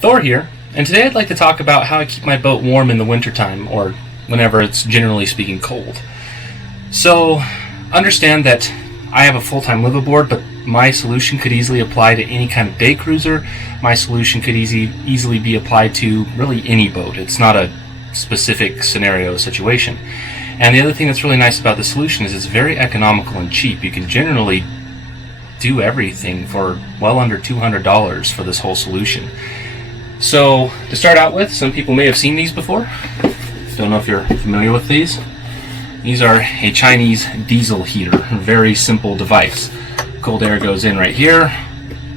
Thor here, and today I'd like to talk about how I keep my boat warm in the wintertime, or whenever it's generally speaking cold. So, understand that I have a full-time liveaboard, but my solution could easily apply to any kind of day cruiser. My solution could easily be applied to really any boat. It's not a specific scenario situation. And the other thing that's really nice about the solution is it's very economical and cheap. You can generally do everything for well under $200 for this whole solution. So, to start out with, some people may have seen these before. Don't know if you're familiar with these. These are a Chinese diesel heater, a very simple device. Cold air goes in right here,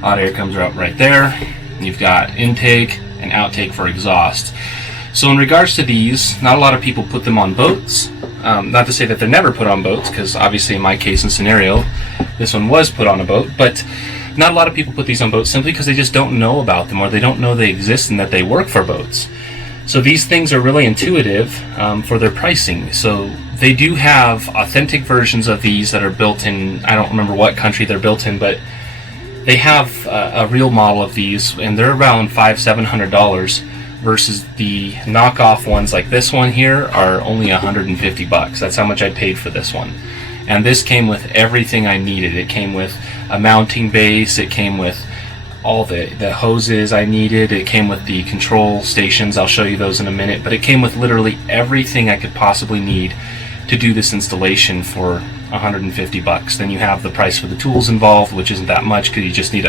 hot air comes out right there. You've got intake and outtake for exhaust. So in regards to these, not a lot of people put them on boats. Not to say that they're never put on boats, because obviously in my case and scenario, this one was put on a boat, but not a lot of people put these on boats simply because they just don't know about them, or they don't know they exist and that they work for boats. So these things are really intuitive for their pricing. So they do have authentic versions of these that are built in, I don't remember what country they're built in, but they have a real model of these, and they're around $500-700 versus the knockoff ones like this one here are only $150. That's how much I paid for this one. And this came with everything I needed. It came with a mounting base, it came with all the hoses I needed, it came with the control stations, I'll show you those in a minute, but it came with literally everything I could possibly need to do this installation for $150. Then you have the price for the tools involved, which isn't that much because you just need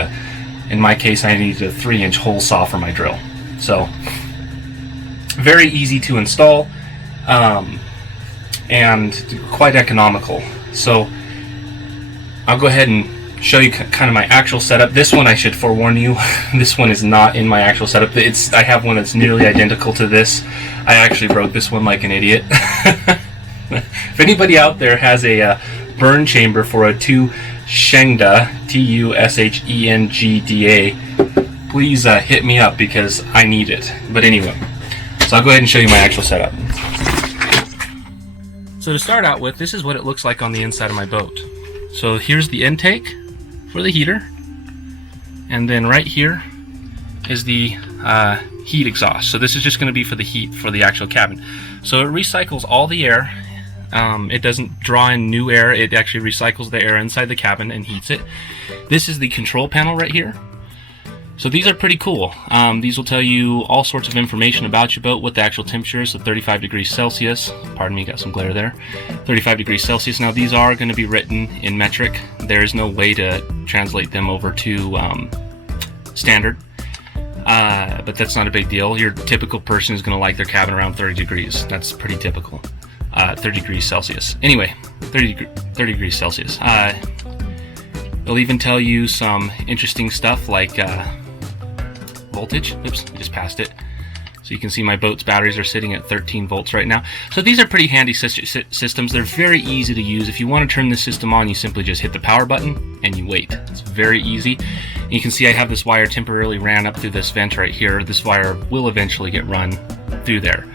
in my case I needed a 3-inch hole saw for my drill. So very easy to install and quite economical. So I'll go ahead and show you kind of my actual setup. This one, I should forewarn you, this one is not in my actual setup. I have one that's nearly identical to this. I actually wrote this one like an idiot. If anybody out there has a burn chamber for a Tushengda, Tushengda, please hit me up because I need it. But anyway, so I'll go ahead and show you my actual setup. So to start out with, this is what it looks like on the inside of my boat. So here's the intake for the heater, and then right here is the heat exhaust. So this is just going to be for the heat for the actual cabin. So it recycles all the air. It doesn't draw in new air, it actually recycles the air inside the cabin and heats it. This is the control panel right here. So these are pretty cool. These will tell you all sorts of information about your boat, what the actual temperature is, so 35 degrees Celsius. Pardon me, got some glare there. 35 degrees Celsius. Now these are going to be written in metric. There is no way to translate them over to standard. But that's not a big deal. Your typical person is going to like their cabin around 30 degrees. That's pretty typical. 30 degrees Celsius. Anyway, 30 degrees Celsius. It'll even tell you some interesting stuff like voltage. Oops, I just passed it. So you can see my boat's batteries are sitting at 13 volts right now. So these are pretty handy systems. They're very easy to use. If you want to turn this system on, you simply just hit the power button and you wait. It's very easy. And you can see I have this wire temporarily ran up through this vent right here. This wire will eventually get run through there,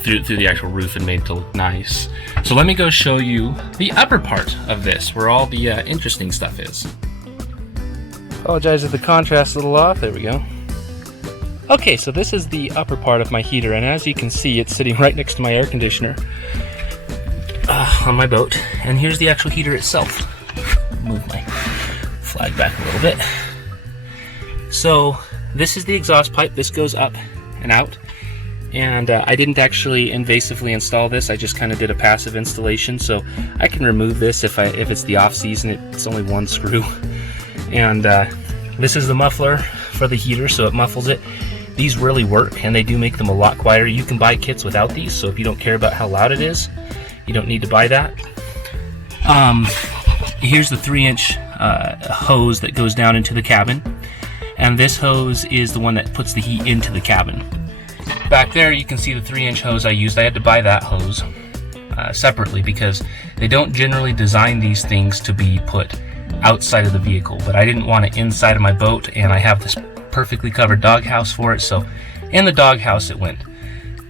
through the actual roof and made to look nice. So let me go show you the upper part of this, where all the interesting stuff is. Apologize if the contrast is a little off. There we go. Okay, so this is the upper part of my heater, and as you can see, it's sitting right next to my air conditioner on my boat. And here's the actual heater itself. Move my flag back a little bit. So this is the exhaust pipe. This goes up and out. And I didn't actually invasively install this. I just kind of did a passive installation, so I can remove this if it's the off season. It's only one screw. And this is the muffler for the heater, so it muffles it. These really work, and they do make them a lot quieter. You can buy kits without these, so if you don't care about how loud it is, you don't need to buy that. Here's the 3-inch hose that goes down into the cabin, and this hose is the one that puts the heat into the cabin. Back there you can see the 3-inch hose I used. I had to buy that hose separately because they don't generally design these things to be put outside of the vehicle, but I didn't want it inside of my boat, and I have this perfectly covered doghouse for it, so in the doghouse it went.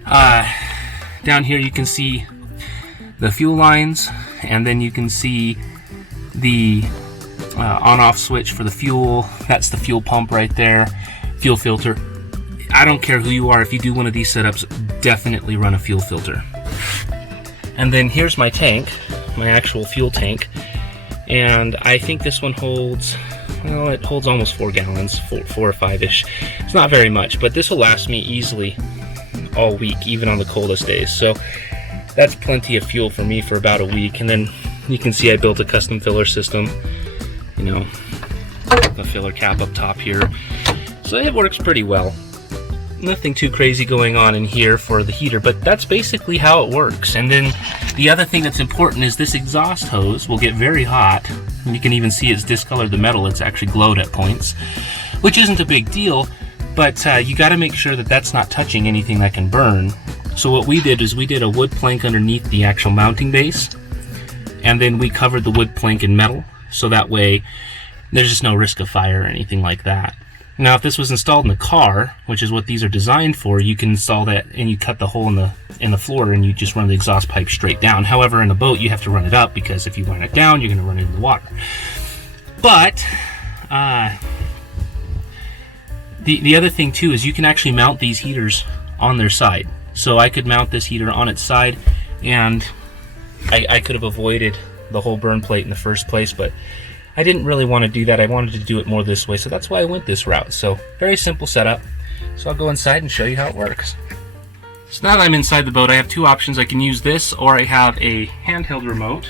Down here you can see the fuel lines, and then you can see the on-off switch for the fuel. That's the fuel pump right there, fuel filter. I don't care who you are, if you do one of these setups, definitely run a fuel filter. And then here's my tank, my actual fuel tank. And I think this one holds, well, it holds almost 4 gallons, 4 or 5-ish. It's not very much, but this will last me easily all week, even on the coldest days. So that's plenty of fuel for me for about a week. And then you can see I built a custom filler system, you know, the filler cap up top here. So it works pretty well. Nothing too crazy going on in here for the heater, but that's basically how it works. And then the other thing that's important is this exhaust hose will get very hot. And you can even see it's discolored the metal. It's actually glowed at points, which isn't a big deal, but you got to make sure that that's not touching anything that can burn. So what we did is we did a wood plank underneath the actual mounting base, and then we covered the wood plank in metal, so that way there's just no risk of fire or anything like that. Now, if this was installed in the car, which is what these are designed for, you can install that and you cut the hole in the floor and you just run the exhaust pipe straight down. However, in a boat, you have to run it up, because if you run it down, you're going to run it into the water. But the other thing too is you can actually mount these heaters on their side. So I could mount this heater on its side, and I could have avoided the whole burn plate in the first place, but I didn't really want to do that. I wanted to do it more this way, so that's why I went this route. So very simple setup. So I'll go inside and show you how it works. So now that I'm inside the boat, I have two options. I can use this, or I have a handheld remote.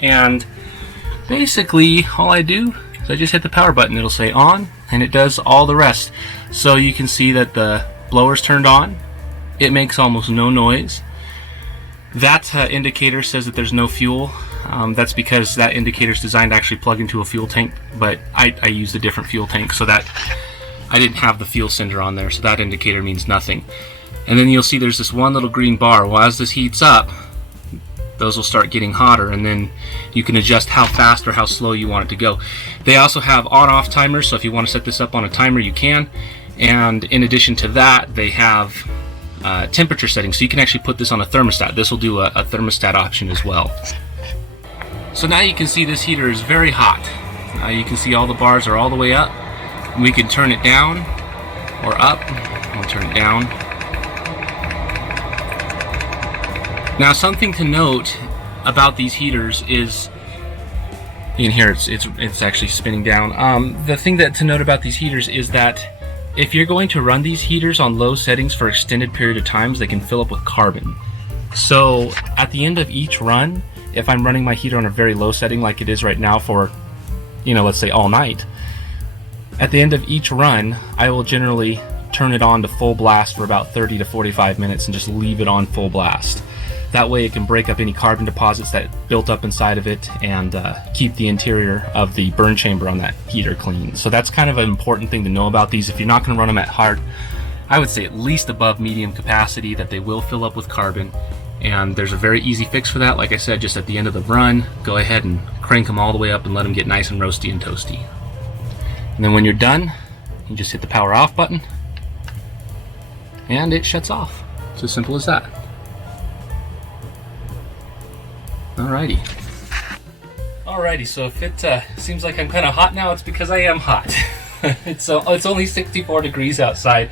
And basically all I do is I just hit the power button. It'll say on, and it does all the rest. So you can see that the blower's turned on. It makes almost no noise. That indicator says that there's no fuel. That's because that indicator is designed to actually plug into a fuel tank, but I used a different fuel tank, so that I didn't have the fuel sender on there, so that indicator means nothing. And then you'll see there's this one little green bar. Well, as this heats up, those will start getting hotter, and then you can adjust how fast or how slow you want it to go. They also have on-off timers, so if you want to set this up on a timer, you can. And in addition to that, they have temperature settings, so you can actually put this on a thermostat. This will do a thermostat option as well. So now you can see this heater is very hot. You can see all the bars are all the way up. We can turn it down or up. I'll turn it down. Now, something to note about these heaters is, in here it's actually spinning down. The thing to note about these heaters is that if you're going to run these heaters on low settings for extended period of times, they can fill up with carbon. So at the end of each run, if I'm running my heater on a very low setting like it is right now for, you know, let's say all night, at the end of each run, I will generally turn it on to full blast for about 30 to 45 minutes and just leave it on full blast. That way it can break up any carbon deposits that built up inside of it and keep the interior of the burn chamber on that heater clean. So that's kind of an important thing to know about these. If you're not going to run them at hard, I would say at least above medium capacity, that they will fill up with carbon. And there's a very easy fix for that. Like I said, just at the end of the run, go ahead and crank them all the way up and let them get nice and roasty and toasty. And then when you're done, you just hit the power off button and it shuts off. It's as simple as that. Alrighty, so if it seems like I'm kind of hot now, it's because I am hot. It's only 64 degrees outside,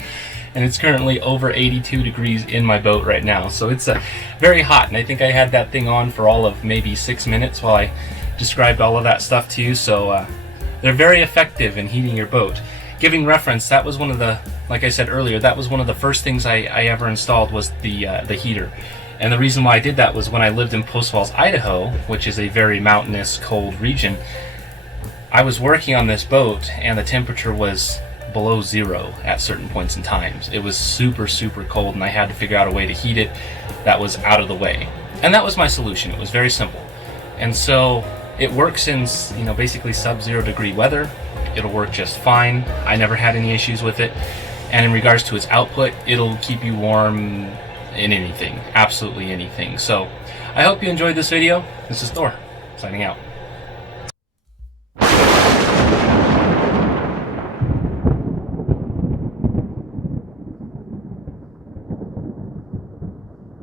and it's currently over 82 degrees in my boat right now. So it's very hot, and I think I had that thing on for all of maybe 6 minutes while I described all of that stuff to you. So they're very effective in heating your boat. Giving reference, that was one of the, like I said earlier, that was one of the first things I ever installed was the heater. And the reason why I did that was when I lived in Post Falls, Idaho, which is a very mountainous, cold region. I was working on this boat and the temperature was below zero at certain points in times. It was super, super cold, and I had to figure out a way to heat it that was out of the way. And that was my solution. It was very simple. And so it works in, you know, basically sub-zero degree weather. It'll work just fine. I never had any issues with it. And in regards to its output, it'll keep you warm in anything, absolutely anything. So I hope you enjoyed this video. This is Thor, signing out.